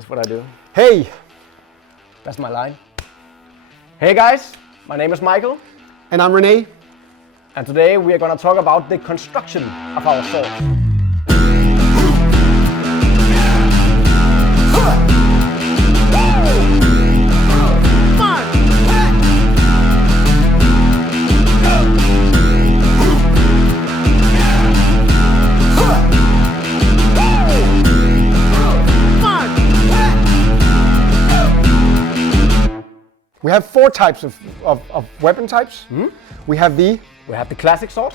That's what I do. Hey! That's my line. Hey guys, my name is Michael. And I'm René. And today we are going to talk about the construction of our sword. We have four types of weapon types. We have the classic sword,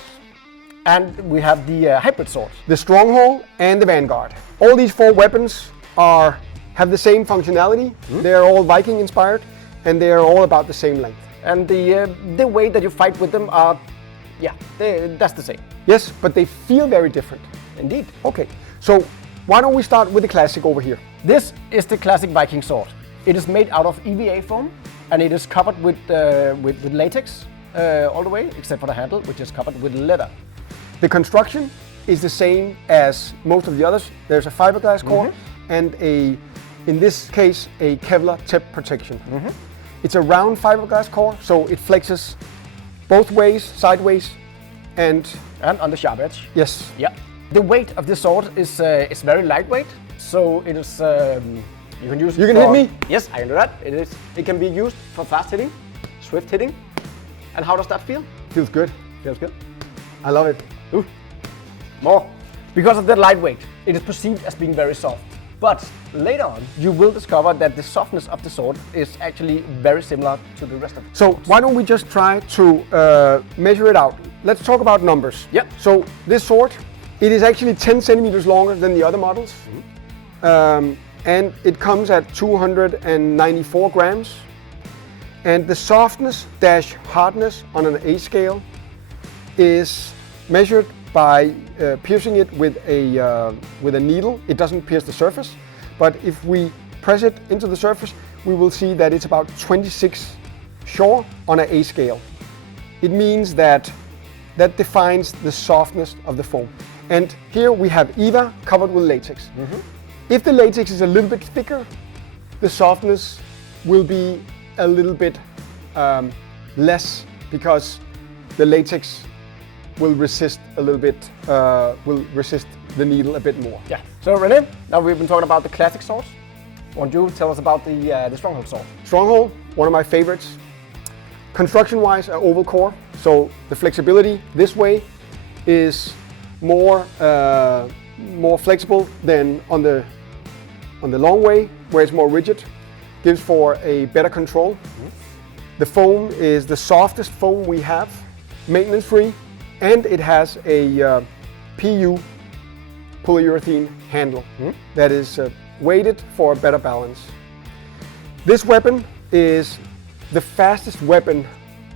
and we have the hybrid sword. The stronghold and the Vanguard. All these four weapons have the same functionality. They're all Viking inspired, and they are all about the same length. And the way that you fight with them that's the same. Yes, but they feel very different. Indeed. Okay, so why don't we start with the classic over here? This is the classic Viking sword. It is made out of EVA foam, and it is covered with latex all the way, except for the handle, which is covered with leather. The construction is the same as most of the others. There's a fiberglass core and in this case, a Kevlar tip protection. It's a round fiberglass core, so it flexes both ways, sideways, and on the sharp edge. Yes. Yeah. The weight of this sword is very lightweight, so it is. You can use. You can hit me? Yes, I can do that. It can be used for fast hitting, swift hitting. And how does that feel? Feels good. Feels good. I love it. Ooh. More. Because of that lightweight, it is perceived as being very soft. But later on, you will discover that the softness of the sword is actually very similar to the rest of it. So why don't we just try to measure it out? Let's talk about numbers. Yep. So this sword, it is actually 10 centimeters longer than the other models. And it comes at 294 grams. And the softness dash hardness on an A scale is measured by piercing it with a needle. It doesn't pierce the surface, but if we press it into the surface, we will see that it's about 26 shore on an A scale. It means that defines the softness of the foam. And here we have EVA covered with latex. If the latex is a little bit thicker, the softness will be a little bit less because the latex will resist a little bit, will resist the needle a bit more. Yeah. So René, now we've been talking about the classic swords. Won't you tell us about the stronghold sword? Stronghold, one of my favorites. Construction-wise, an oval core, so the flexibility this way is more flexible than on the long way, where it's more rigid. Gives for a better control. The foam is the softest foam we have, maintenance-free, and it has a PU polyurethane handle that is weighted for a better balance. This weapon is the fastest weapon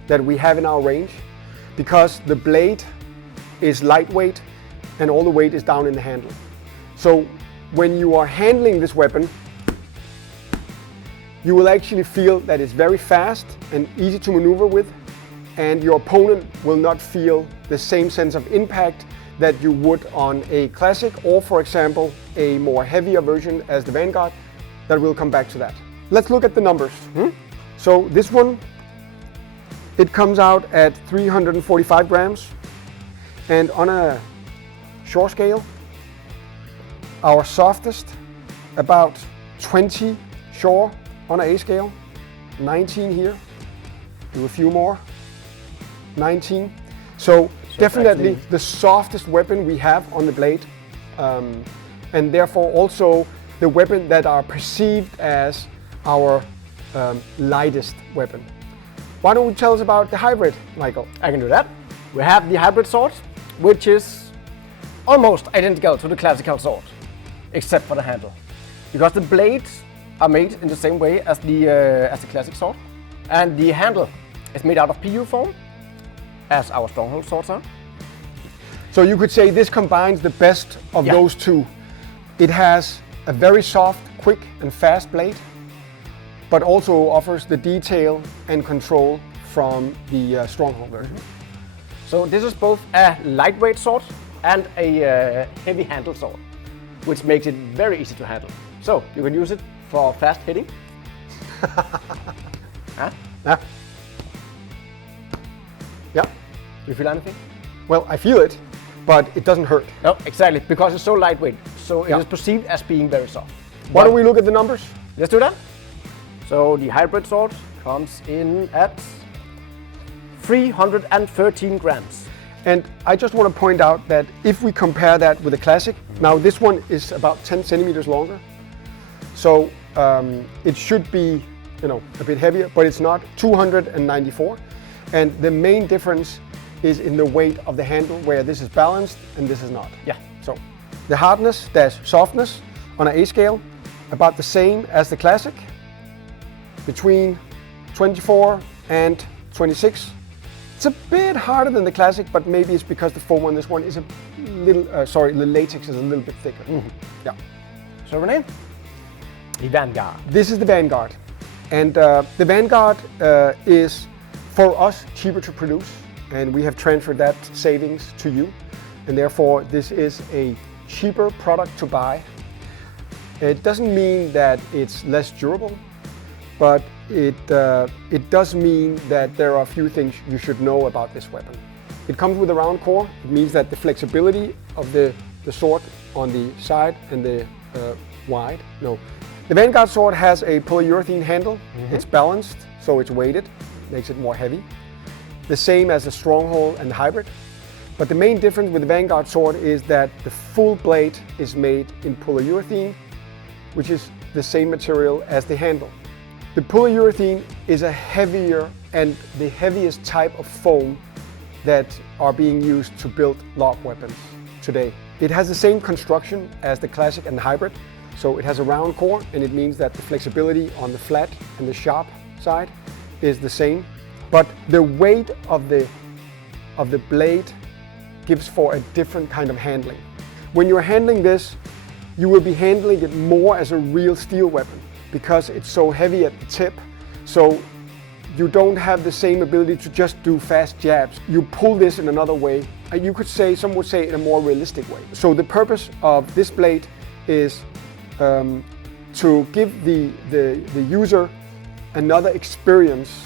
that we have in our range because the blade is lightweight and all the weight is down in the handle. So when you are handling this weapon, you will actually feel that it's very fast and easy to maneuver with, and your opponent will not feel the same sense of impact that you would on a classic or, for example, a more heavier version as the Vanguard, that we'll come back to that. Let's look at the numbers. So this one, it comes out at 345 grams, and on a shore scale, our softest, about 20 shore on an A scale, 19 here, do a few more, 19. So definitely the softest weapon we have on the blade, and therefore also the weapon that are perceived as our lightest weapon. Why don't you tell us about the hybrid, Michael? I can do that. We have the hybrid sword, which is almost identical to the classical sword, except for the handle, because the blades are made in the same way as the classic sword, and the handle is made out of PU foam, as our stronghold swords are. So you could say this combines the best of those two. It has a very soft, quick and fast blade, but also offers the detail and control from the stronghold version. So this is both a lightweight sword and a heavy handle sword, which makes it very easy to handle. So you can use it for fast hitting. Huh? Yeah. Yeah. You feel anything? Well, I feel it, but it doesn't hurt. No, exactly, because it's so lightweight. So it Yeah. is perceived as being very soft. Why don't we look at the numbers? Let's do that. So the hybrid sword comes in at 313 grams. And I just want to point out that if we compare that with the classic, now this one is about 10 centimeters longer. So it should be, a bit heavier, but it's not. 294. And the main difference is in the weight of the handle, where this is balanced and this is not. Yeah. So the hardness - softness on an A scale, about the same as the classic, between 24 and 26. It's a bit harder than the classic, but maybe it's because the foam on this one is a little, the latex is a little bit thicker. Yeah. So René, the Vanguard. This is the Vanguard. And the Vanguard is, for us, cheaper to produce. And we have transferred that savings to you. And therefore, this is a cheaper product to buy. It doesn't mean that it's less durable, but it does mean that there are a few things you should know about this weapon. It comes with a round core. It means that the flexibility of the sword on the side and the wide. No. The Vanguard sword has a polyurethane handle. It's balanced, so it's weighted, makes it more heavy. The same as the stronghold and the hybrid. But the main difference with the Vanguard sword is that the full blade is made in polyurethane, which is the same material as the handle. The polyurethane is a heavier and the heaviest type of foam that are being used to build LARP weapons today. It has the same construction as the classic and the hybrid. So it has a round core, and it means that the flexibility on the flat and the sharp side is the same. But the weight of the blade gives for a different kind of handling. When you're handling this, you will be handling it more as a real steel weapon because it's so heavy at the tip. So you don't have the same ability to just do fast jabs. You pull this in another way. You could say, some would say, in a more realistic way. So the purpose of this blade is to give the user another experience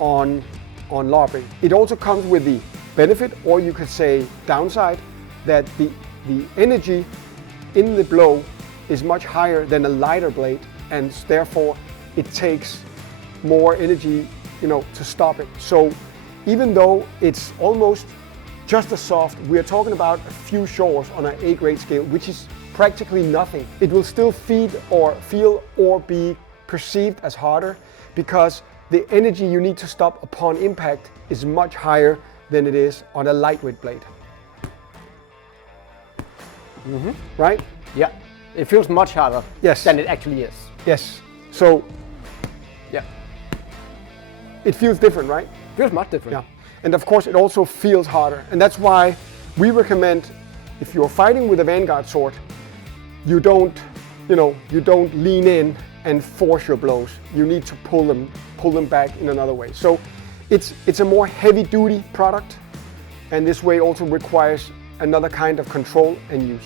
on LARPing. It also comes with the benefit, or you could say downside, that the energy in the blow is much higher than a lighter blade, and therefore it takes more energy, to stop it. So even though it's almost just as soft, we are talking about a few shores on an A grade scale, which is practically nothing. It will still feel or be perceived as harder because the energy you need to stop upon impact is much higher than it is on a lightweight blade. Right? Yeah. It feels much harder than it actually is. Yes. So yeah, it feels different, right? Feels much different. Yeah. And of course it also feels harder. And that's why we recommend, if you're fighting with a Vanguard sword, you don't lean in and force your blows. You need to pull them back in another way. So it's a more heavy duty product, and this way also requires another kind of control and use.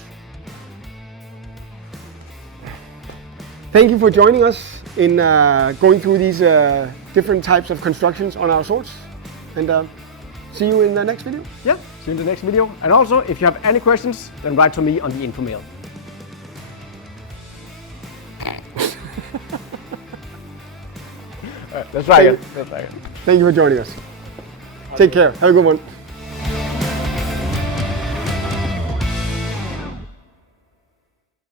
Thank you for joining us in going through these different types of constructions on our swords, and see you in the next video. Yeah, see you in the next video. And also, if you have any questions, then write to me on the info mail. Let's try it. Thank you for joining us. Take care. Have a good one.